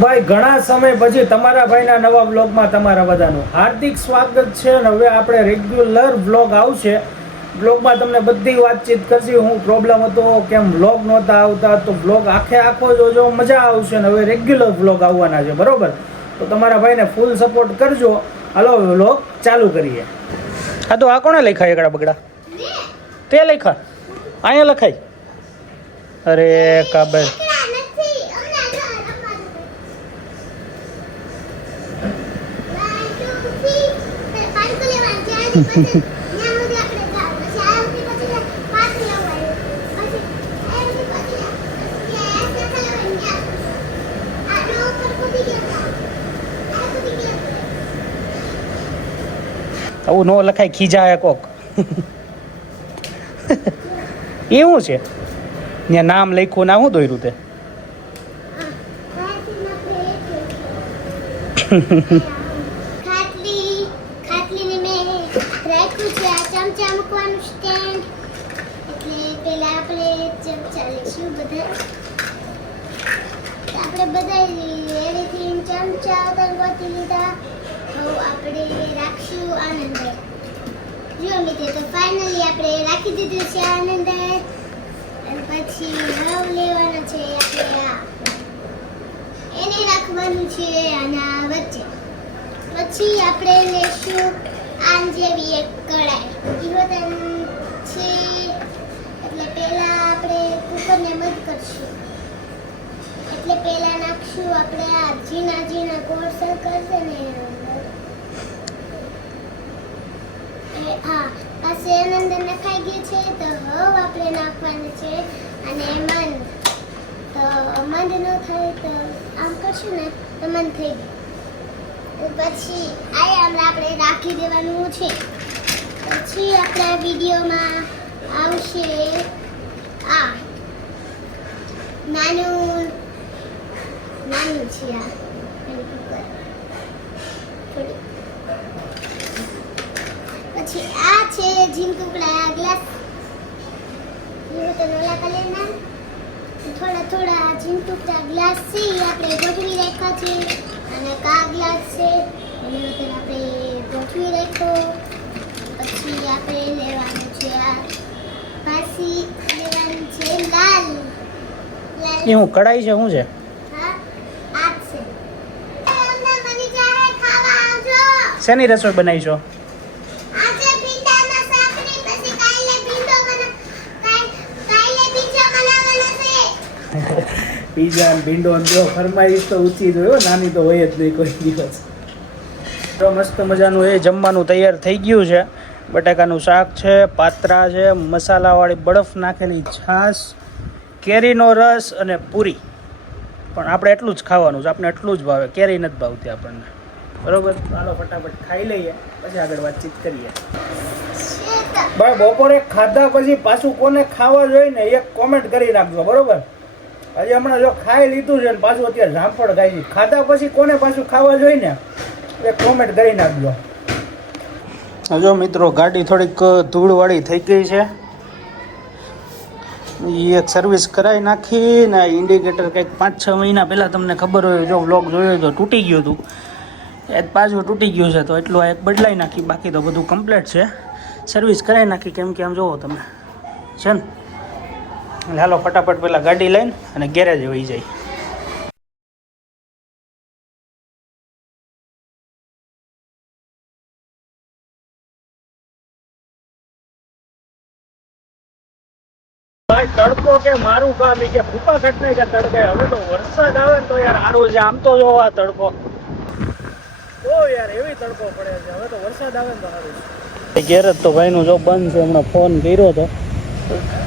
ભાઈ ઘણા સમય પછી તમારા ભાઈના નવા વ્લોગમાં તમારા બધાનું હાર્દિક સ્વાગત છે અને હવે આપણે રેગ્યુલર વ્લોગ આવશે. વ્લોગમાં તમને બધી વાતચીત કરશી, હું પ્રોબ્લેમ હતો, કેમ વ્લોગ નહોતા આવતા, તો વ્લોગ આખો જોજો, મજા આવશે. અને હવે રેગ્યુલર વ્લોગ આવવાના છે, બરોબર? તો તમારા ભાઈને ફૂલ સપોર્ટ કરજો. હાલો વ્લોગ ચાલુ કરીએ. હા તો આ કોણે લખાય એકડા બગડા? તે લખા? અહીંયા લખાય? અરે કાબર આવું નો લખાય, ખીજાય કોક. એવું છે ત્યાં નામ લખ્યું ના હું દોર્યું તે? ફાઇનલી આપણે રાખી દીધું છે આનંદ. અને પછી હવે લેવાનો છે આપણે આ, એને રાખવાનું છે આના વચ્ચે. પછી આપણે લેશું આન જેવી એક કડાઈ. ઈવતન છે એટલે પહેલા આપણે કુકરને બંધ કરશું. એટલે પહેલા નાખશું આપણે આ ઝીણા ઝીણા ગોળ સર્કલ છે ને, હા પાસે આનંદ નખાઈ ગયું છે. તો હવે આપણે નાખવાનું છે અને મંદ. તો મંદ ન થાય તો આમ કરશું ને તો મંદ થઈ ગયું. પછી આ આપણે રાખી દેવાનું છે. પછી આપણા વિડીયોમાં આવશે આ નાનું છે આ કુકર. પછી આ છે ઝીંકુકડા ગ્લાસ. એવું તો નોલા કલરના થોડા ઝીંકુકડા ગ્લાસ છે, આપણે ગોઠવી રાખ્યા છે. અને કા ગ્લાસ છે એને આપણે ગોઠવી રાખ્યો. પછી આપણે લેવાનું છે આ, પાછી લેવાનું છે લાલ. એ હું કઢાઈ છે શું છે? હા આ છે. અમને બની જાય ખાવા આવજો. શેની રસોઈ બનાવી છો? પીઝા અને ભીંડો જો ફરમાઈશ તો ઊંચી જોયો, નાની તો હોય જ નહીં કોઈ દિવસ. તો મસ્ત મજાનું એ જમવાનું તૈયાર થઈ ગયું છે. બટાકાનું શાક છે, પાત્રા છે, મસાલાવાળી બરફ નાખેલી છાશ, કેરીનો રસ અને પૂરી. પણ આપણે એટલું જ ખાવાનું છે, આપણે એટલું જ ભાવે, કેરી નથી ભાવતી આપણને, બરોબર? ચાલો ફટાફટ ખાઈ લઈએ, પછી આગળ વાતચીત કરીએ. ભાઈ બપોરે ખાધા પછી પાછું કોને ખાવા જોઈએ ને એક કોમેન્ટ કરી નાખજો, બરોબર? હજી હમણાં જો ખાઈ લીધું છે ને પાછું અત્યારે ઝાંપડ ખાઈ છે, ખાધા પછી કોને પાછું ખાવા જોઈએ ને એક કોમેન્ટ કરી નાખજો. જો મિત્રો ગાડી થોડીક ધૂળવાળી થઈ ગઈ છે, એ એક સર્વિસ કરાવી નાખી ને ઇન્ડિકેટર કંઈક 5-6 મહિના પહેલાં તમને ખબર હોય, જો વ્લોગ જોયો તો તૂટી ગયું હતું, એ પાછું તૂટી ગયું છે. તો એટલું આ એક બદલાઈ નાખી, બાકી તો બધું કમ્પ્લીટ છે. સર્વિસ કરાવી નાખી, કેમ કે આમ જોવો તમે છે ને. હાલો ફટાફટ પહેલાં ગાડી લઈને અને ગેરેજ વહી જાય. તડકો કે મારું કામ કે ફૂફા ખટને કે તડકે. હવે તો વરસાદ આવે ને તો યાર સારું છે. આમ તો જો આ તડકો ઓ યાર એવી તડકો પડે છે. હવે તો વરસાદ આવે ને તો સારું છે. ગેરેજ તો ભાઈનું જો બંધ છે, હમણાં ફોન કર્યો હતો,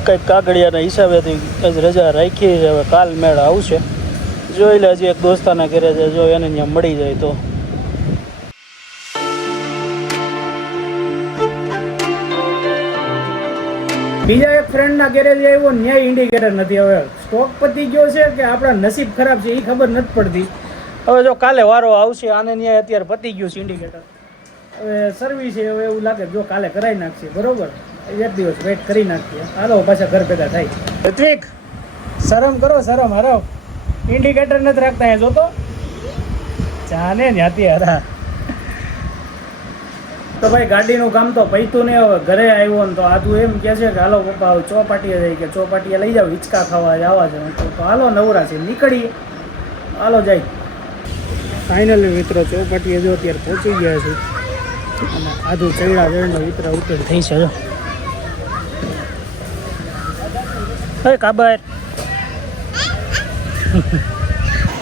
કંઈક કાગળિયાના હિસાબેથી રજા રાખી છે. હવે કાલ મેળ આવશે, જોઈ લે. હજી એક દોસ્તાના ઘરે છે, જો એને ત્યાં મળી જાય તો. બીજા એક ફ્રેન્ડના ગેરેજ આવ્યો, ન્યાય ઇન્ડિકેટર નથી. હવે સ્ટોક પતી ગયો છે કે આપણા નસીબ ખરાબ છે એ ખબર નથી પડતી. હવે જો કાલે વારો આવશે, આને ન્યાય અત્યારે પતી ગયું છે ઇન્ડિકેટર. હવે સર્વિસ છે, હવે એવું લાગે જો કાલે કરાવી નાખશે, બરોબર? એક દિવસ વેઇટ કરી નાખીએ. હાલો પાછા ઘર ભેગા થાય. ઋત્વિક શરમ કરો, શરમ હરાવ. ઇન્ડિકેટર નથી રાખતા અહીંયા જોતો. જાને ન્યાતી હરા. તો ભાઈ ગાડીનું કામ તો પૈતું નહીં. હવે ઘરે આવ્યો ને તો આધું એમ કહે છે કે હાલો પપ્પા હવે ચોપાટીએ જઈ કે ચોપાટીએ લઈ જાઓ હિંચકા ખાવા જવા છે. હું કહું તો હાલો નવરા છે નીકળીએ, હાલો જાય. ફાઇનલી મિત્રો ચોપાટીએ જો અત્યારે પહોંચી ગયા છે અને આધું ચડ્યા ચડીને ઉતરા ઉતર થઈ છે. જો હે કાબર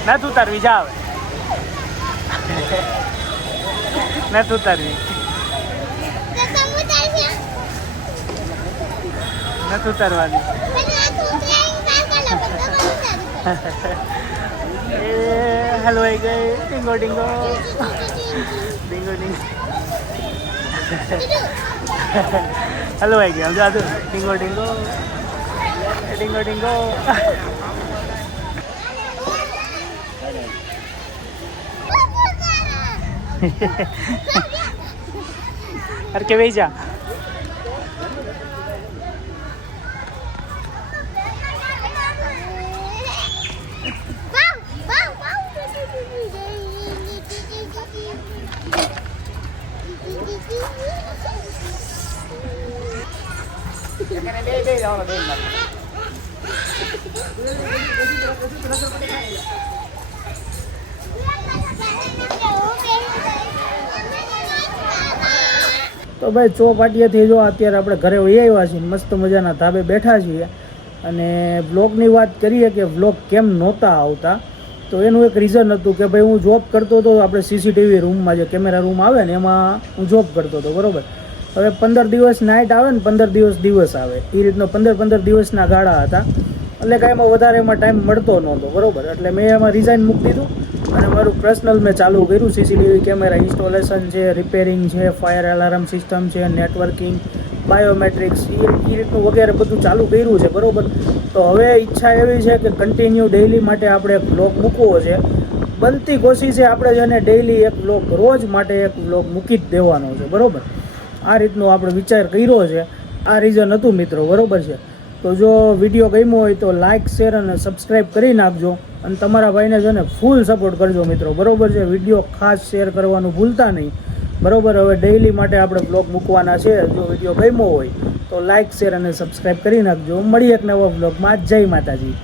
ના તું તારવી જા આવે ના તું તારવી નથી ઉતારવાની. એ હલવાઈ ગઈ ડીંગો ડીંગો ડીંગો ડીંગો હલવાઈ ગઈ. સમજા તું ડીંગો ડીંગો ડીંગો ડીંગો. અરે કે ભાઈ જા. તો ભાઈ ચોપાટીએથી જો અત્યારે આપણે ઘરે વહી આવ્યા છીએ, મસ્ત મજાના ધાબે બેઠા છીએ અને વ્લોગની વાત કરીએ કે વ્લોગ કેમ નહોતા આવતા. તો એનું એક રીઝન હતું કે ભાઈ હું જોબ કરતો હતો આપણે સીસીટીવી રૂમમાં જે કેમેરા રૂમ આવે ને એમાં હું જોબ કરતો હતો બરાબર. હવે 15 દિવસ નાઇટ આવે ને 15 દિવસ દિવસ આવે એ રીતનો 15 દિવસના ગાળા હતા. એટલે કાંઈ એમાં વધારે એમાં ટાઈમ મળતો નહોતો બરાબર. એટલે મેં એમાં રિઝાઇન મૂકી દીધું અને મારું પર્સનલ મેં ચાલુ કર્યું. સીસીટીવી કેમેરા ઇન્સ્ટોલેશન છે, રિપેરિંગ છે, ફાયર એલાર્મ સિસ્ટમ છે, નેટવર્કિંગ, બાયોમેટ્રિક્સ એ રીતનું વગેરે બધું ચાલુ કર્યું છે બરાબર. તો હવે ઈચ્છા એવી છે કે કન્ટિન્યુ ડેઇલી માટે આપણે એક વ્લોગ મૂકવો છે. બનતી કોશિશ છે આપણે જેને ડેઇલી એક વ્લોગ રોજ માટે એક વ્લોગ મૂકી જ દેવાનો છે બરાબર. આ રીતનો આપણે વિચાર કર્યો છે. આ રીઝન હતું મિત્રો બરાબર છે. તો જો વિડીયો ગમ્યો હોય તો લાઇક શેર અને સબસ્ક્રાઈબ કરી નાખજો અને તમારા ભાઈને છે ને ફૂલ સપોર્ટ કરજો મિત્રો બરાબર છે. વિડીયો ખાસ શેર કરવાનું ભૂલતા નહીં બરાબર. હવે ડેઇલી માટે આપણે બ્લોગ મૂકવાના છે. જો વિડીયો ગમ્યો હોય તો લાઇક શેર અને સબસ્ક્રાઈબ કરી નાખજો. મળીએ એક નવા બ્લોગમાં. જય માતાજી.